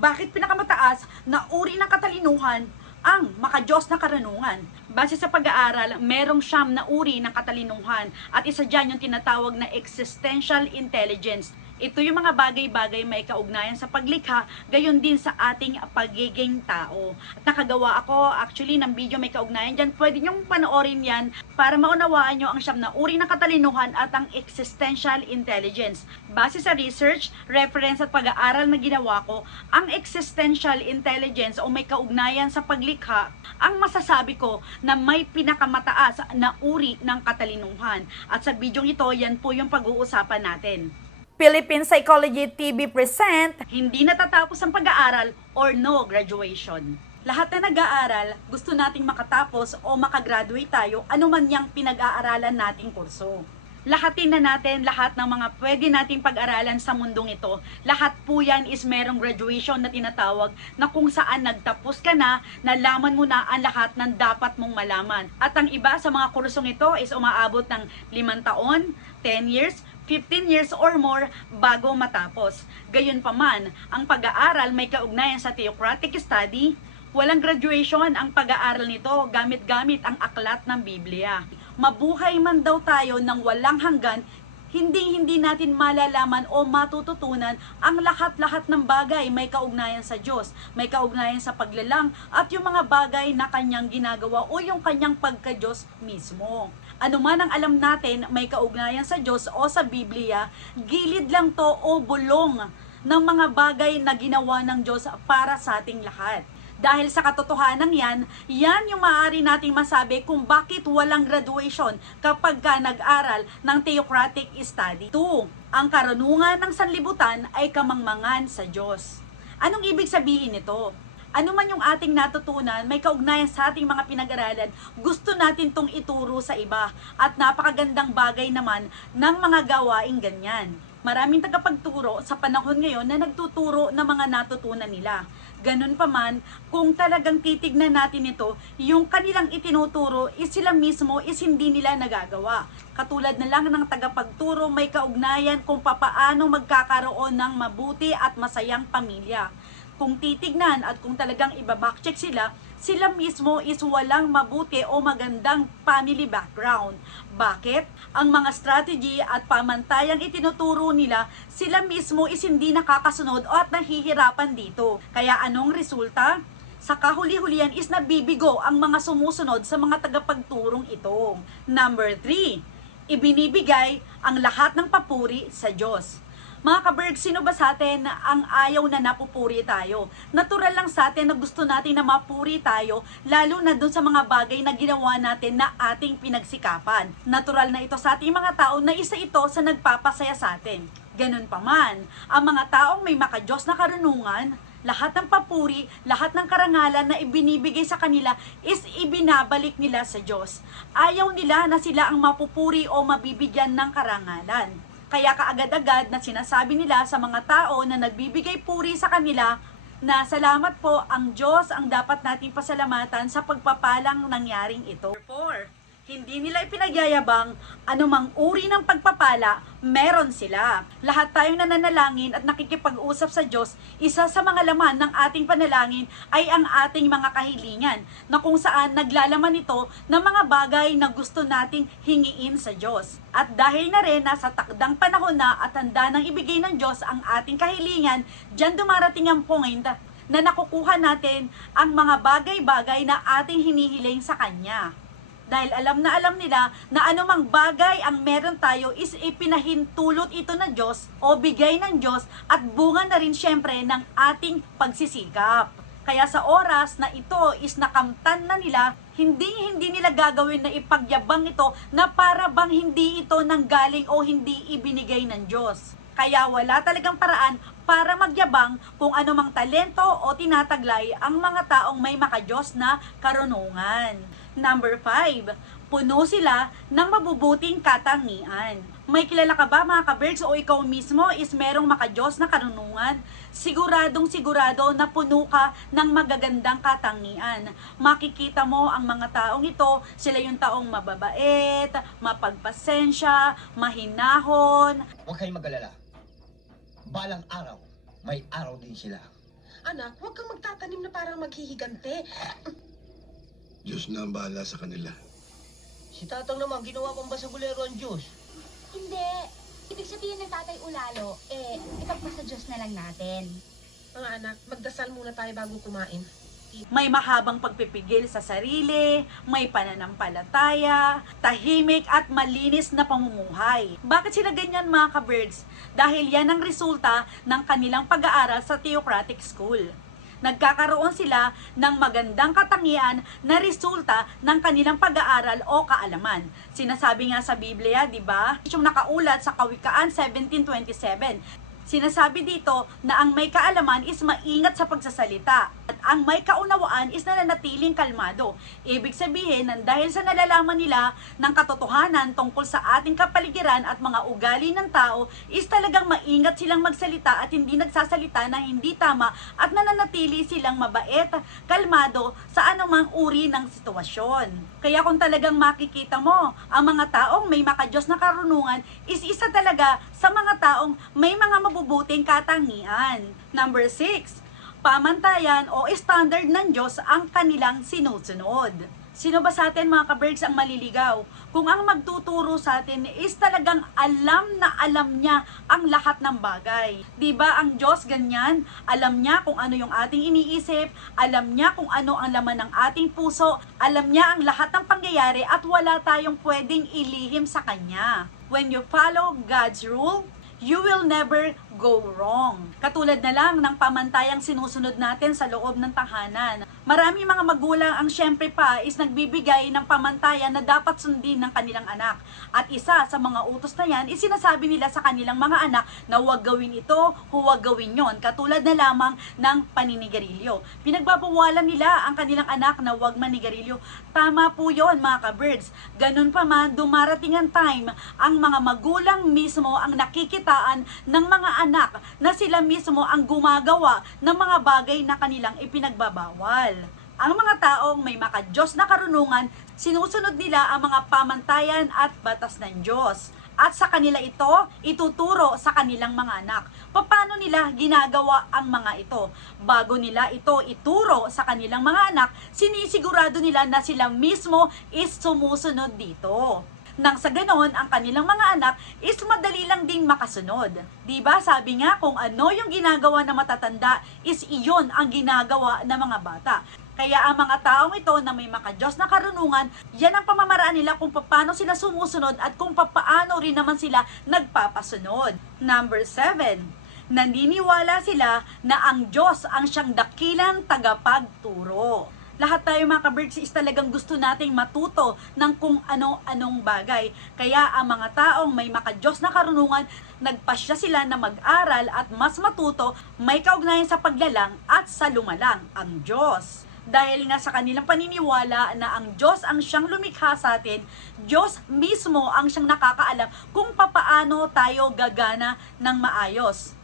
Bakit pinakamataas na uri ng katalinuhan ang makajos na karunungan? Base sa pag-aaral, merong siyam na uri ng katalinuhan at isa dyan yung tinatawag na existential intelligence. Ito yung mga bagay-bagay may kaugnayan sa paglikha, gayon din sa ating pagiging tao. At nakagawa ako actually ng video may kaugnayan dyan. Pwede nyong panoorin yan para maunawaan nyo ang siyam na uri ng katalinuhan at ang existential intelligence. Base sa research, reference at pag-aaral na ginawa ko, ang existential intelligence o may kaugnayan sa paglikha, ang masasabi ko na may pinakamataas na uri ng katalinuhan. At sa video ito, yan po yung pag-uusapan natin. Philippine Psychology TV present, hindi natatapos ang pag-aaral or no graduation. Lahat na nag-aaral, gusto nating makatapos o makagraduate tayo anuman niyang pinag-aaralan nating kurso. Lahatin na natin lahat ng mga pwede nating pag-aralan sa mundong ito. Lahat po yan is merong graduation na tinatawag na kung saan nagtapos ka na, nalaman mo na ang lahat ng dapat mong malaman. At ang iba sa mga kursong ito is umaabot ng 5 taon, 10 years, 15 years or more bago matapos. Gayun pa man, ang pag-aaral may kaugnayan sa theocratic study, walang graduation ang pag-aaral nito gamit-gamit ang aklat ng Biblia. Mabuhay man daw tayo ng walang hanggan, hindi hindi natin malalaman o matututunan ang lahat-lahat ng bagay may kaugnayan sa Diyos, may kaugnayan sa paglalang at yung mga bagay na kanyang ginagawa o yung kanyang pagka-Diyos mismo. Ano man ang alam natin may kaugnayan sa Diyos o sa Biblia, gilid lang to o bulong ng mga bagay na ginawa ng Diyos para sa ating lahat. Dahil sa katotohanan yan, yan yung maaari nating masabi kung bakit walang graduation kapag ka nag-aral ng theocratic study. 2. Ang karunungan ng sanlibutan ay kamangmangan sa Diyos. Anong ibig sabihin nito? Ano man yung ating natutunan, may kaugnayan sa ating mga pinag-aralan, gusto natin tong ituro sa iba. At napakagandang bagay naman ng mga gawaing ganyan. Maraming tagapagturo sa panahon ngayon na nagtuturo ng mga natutunan nila. Ganun pa man, kung talagang titignan natin ito, yung kanilang itinuturo is sila mismo is hindi nila nagagawa. Katulad na lang ng tagapagturo may kaugnayan kung papaano magkakaroon ng mabuti at masayang pamilya kung titignan at kung talagang ibabackcheck sila, sila mismo is walang mabuti o magandang family background. Bakit? Ang mga strategy at pamantayang itinuturo nila, sila mismo is hindi nakakasunod at nahihirapan dito. Kaya anong resulta? Sa kahuli-hulihan is nabibigo ang mga sumusunod sa mga tagapagturong ito. Number 3, ibinibigay ang lahat ng papuri sa Diyos. Mga kaberg, sino ba sa atin ang ayaw na napupuri tayo? Natural lang sa atin na gusto natin na mapuri tayo, lalo na dun sa mga bagay na ginawa natin na ating pinagsikapan. Natural na ito sa ating mga tao na isa ito sa nagpapasaya sa atin. Ganun pa man, ang mga taong may makajos na karunungan, lahat ng papuri, lahat ng karangalan na ibinibigay sa kanila is ibinabalik nila sa Diyos. Ayaw nila na sila ang mapupuri o mabibigyan ng karangalan. Kaya kaagad-agad na sinasabi nila sa mga tao na nagbibigay puri sa kanila na salamat po ang Diyos ang dapat nating pasalamatan sa pagpapalang nangyaring ito. 4. Hindi nila ipinagyayabang anumang uri ng pagpapala, meron sila. Lahat tayong nananalangin at nakikipag-usap sa Diyos, isa sa mga laman ng ating panalangin ay ang ating mga kahilingan, na kung saan naglalaman ito ng mga bagay na gusto nating hingiin sa Diyos. At dahil na rin nasa takdang panahon na at handa ng ibigay ng Diyos ang ating kahilingan, dyan dumarating ang point na nakukuha natin ang mga bagay-bagay na ating hinihiling sa Kanya dahil alam na alam nila na anumang bagay ang meron tayo is ipinahintulot ito ng Diyos o bigay ng Diyos at bunga na rin syempre ng ating pagsisikap. Kaya sa oras na ito is nakamtan na nila, hindi hindi nila gagawin na ipagyabang ito na para bang hindi ito nanggaling o hindi ibinigay ng Diyos. Kaya wala talagang paraan para magyabang kung anumang talento o tinataglay ang mga taong may makajos na karunungan. Number 5, puno sila ng mabubuting katangian. May kilala ka ba mga kabergs o ikaw mismo is merong makajos na karunungan? Siguradong sigurado na puno ka ng magagandang katangian. Makikita mo ang mga taong ito, sila yung taong mababait, mapagpasensya, mahinahon, Huwag kayong mag-alala. Balang araw, may araw din sila. Anak, huwag kang magtatanim na parang maghihigante. Diyos na ang bahala sa kanila. Si Tatang naman, ginawa kong basagulero ang Diyos. Hindi. Ibig sabihin ng tatay ulalo, eh, ipagpasa Diyos na lang natin. Mga anak, magdasal muna tayo bago kumain. May mahabang pagpipigil sa sarili, may pananampalataya, tahimik at malinis na pamumuhay. Bakit sila ganyan mga ka-birds? Dahil yan ang resulta ng kanilang pag-aaral sa theocratic school. Nagkakaroon sila ng magandang katangian na resulta ng kanilang pag-aaral o kaalaman. Sinasabi nga sa Biblia, di ba? Yung nakaulat sa Kawikaan 1727, Sinasabi dito na ang may kaalaman is maingat sa pagsasalita at ang may kaunawaan is nananatiling kalmado. Ibig sabihin na dahil sa nalalaman nila ng katotohanan tungkol sa ating kapaligiran at mga ugali ng tao is talagang maingat silang magsalita at hindi nagsasalita na hindi tama at nananatili silang mabait, kalmado sa anumang uri ng sitwasyon. Kaya kung talagang makikita mo ang mga taong may makajos na karunungan is isa talaga sa mga taong may mga mabubuting katangian. Number 6, pamantayan o standard ng Diyos ang kanilang sinusunod. Sino ba sa atin mga kabergs ang maliligaw? Kung ang magtuturo sa atin is talagang alam na alam niya ang lahat ng bagay. ba ang Diyos ganyan? Alam niya kung ano yung ating iniisip, alam niya kung ano ang laman ng ating puso, alam niya ang lahat ng pangyayari at wala tayong pwedeng ilihim sa Kanya. When you follow God's rule, you will never go wrong. Katulad na lang ng pamantayang sinusunod natin sa loob ng tahanan. Marami mga magulang ang syempre pa is nagbibigay ng pamantayan na dapat sundin ng kanilang anak. At isa sa mga utos na yan is sinasabi nila sa kanilang mga anak na huwag gawin ito, huwag gawin yon. Katulad na lamang ng paninigarilyo. Pinagbabawalan nila ang kanilang anak na huwag manigarilyo. Tama po yon mga ka-birds. Ganun pa man, dumarating ang time, ang mga magulang mismo ang nakikitaan ng mga anak na sila mismo ang gumagawa ng mga bagay na kanilang ipinagbabawal. Ang mga taong may makajos na karunungan, sinusunod nila ang mga pamantayan at batas ng Diyos. At sa kanila ito, ituturo sa kanilang mga anak. Paano nila ginagawa ang mga ito? Bago nila ito ituro sa kanilang mga anak, sinisigurado nila na sila mismo is sumusunod dito nang sa ganon ang kanilang mga anak is madali lang ding makasunod. ba? Sabi nga kung ano yung ginagawa ng matatanda is iyon ang ginagawa ng mga bata. Kaya ang mga taong ito na may makajos na karunungan, yan ang pamamaraan nila kung paano sila sumusunod at kung paano rin naman sila nagpapasunod. Number 7, naniniwala sila na ang Diyos ang siyang dakilang tagapagturo lahat tayo mga ka-birds talagang gusto nating matuto ng kung ano-anong bagay. Kaya ang mga taong may makajos na karunungan, nagpasya sila na mag-aral at mas matuto, may kaugnayan sa paglalang at sa lumalang ang Diyos. Dahil nga sa kanilang paniniwala na ang Diyos ang siyang lumikha sa atin, Diyos mismo ang siyang nakakaalam kung papaano tayo gagana ng maayos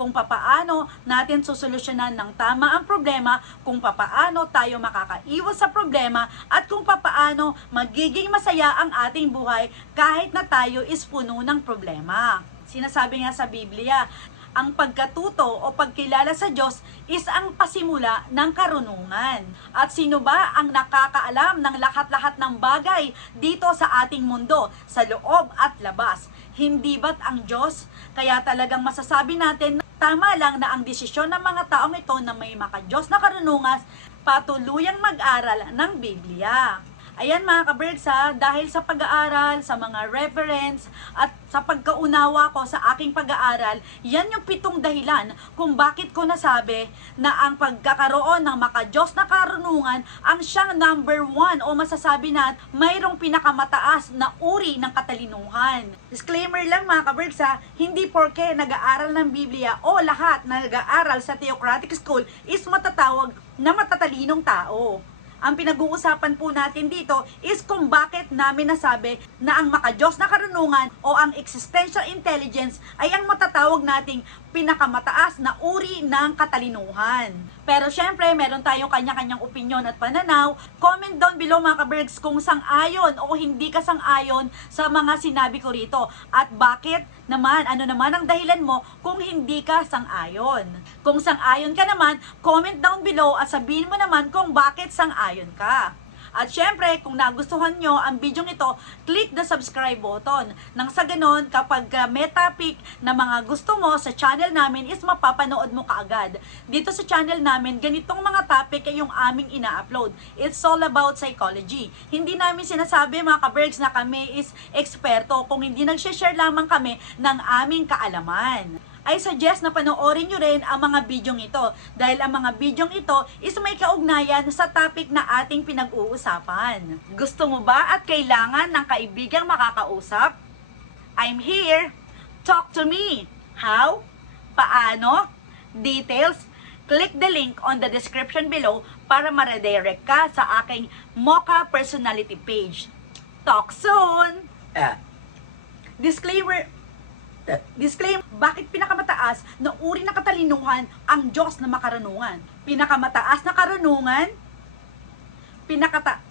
kung papaano natin susolusyonan ng tama ang problema, kung papaano tayo makakaiwas sa problema, at kung papaano magiging masaya ang ating buhay kahit na tayo is puno ng problema. Sinasabi nga sa Biblia, ang pagkatuto o pagkilala sa Diyos is ang pasimula ng karunungan. At sino ba ang nakakaalam ng lahat-lahat ng bagay dito sa ating mundo, sa loob at labas? Hindi ba't ang Diyos? Kaya talagang masasabi natin Tama lang na ang desisyon ng mga taong ito na may makajos na karunungan patuluyang mag-aral ng Biblia. Ayan mga kabergs ha, dahil sa pag-aaral, sa mga reference, at sa pagkaunawa ko sa aking pag-aaral, yan yung pitong dahilan kung bakit ko nasabi na ang pagkakaroon ng makajos na karunungan ang siyang number one o masasabi na mayroong pinakamataas na uri ng katalinuhan. Disclaimer lang mga kabergs ha, hindi porke nag-aaral ng Biblia o lahat na nag-aaral sa theocratic school is matatawag na matatalinong tao. Ang pinag-uusapan po natin dito is kung bakit namin nasabi na ang makajos na karunungan o ang existential intelligence ay ang matatawag nating pinakamataas na uri ng katalinuhan. Pero syempre, meron tayong kanya-kanyang opinion at pananaw. Comment down below mga kabergs kung sang-ayon o hindi ka sang-ayon sa mga sinabi ko rito. At bakit naman, ano naman ang dahilan mo kung hindi ka sang-ayon. Kung sang-ayon ka naman, comment down below at sabihin mo naman kung bakit sang-ayon ka. At syempre, kung nagustuhan nyo ang video ito, click the subscribe button. Nang sa ganon, kapag uh, may topic na mga gusto mo sa channel namin is mapapanood mo kaagad. Dito sa channel namin, ganitong mga topic ay yung aming ina-upload. It's all about psychology. Hindi namin sinasabi mga kabergs na kami is eksperto kung hindi nag-share lamang kami ng aming kaalaman. I suggest na panoorin nyo rin ang mga bidyong ito dahil ang mga bidyong ito is may kaugnayan sa topic na ating pinag-uusapan. Gusto mo ba at kailangan ng kaibigang makakausap? I'm here. Talk to me. How? Paano? Details? Click the link on the description below para ma-redirect ka sa aking Mocha personality page. Talk soon! Ah, Disclaimer, Disclaimer, bakit pinakamataas na uri ng katalinuhan ang Diyos na makaranungan? Pinakamataas na karunungan, pinakata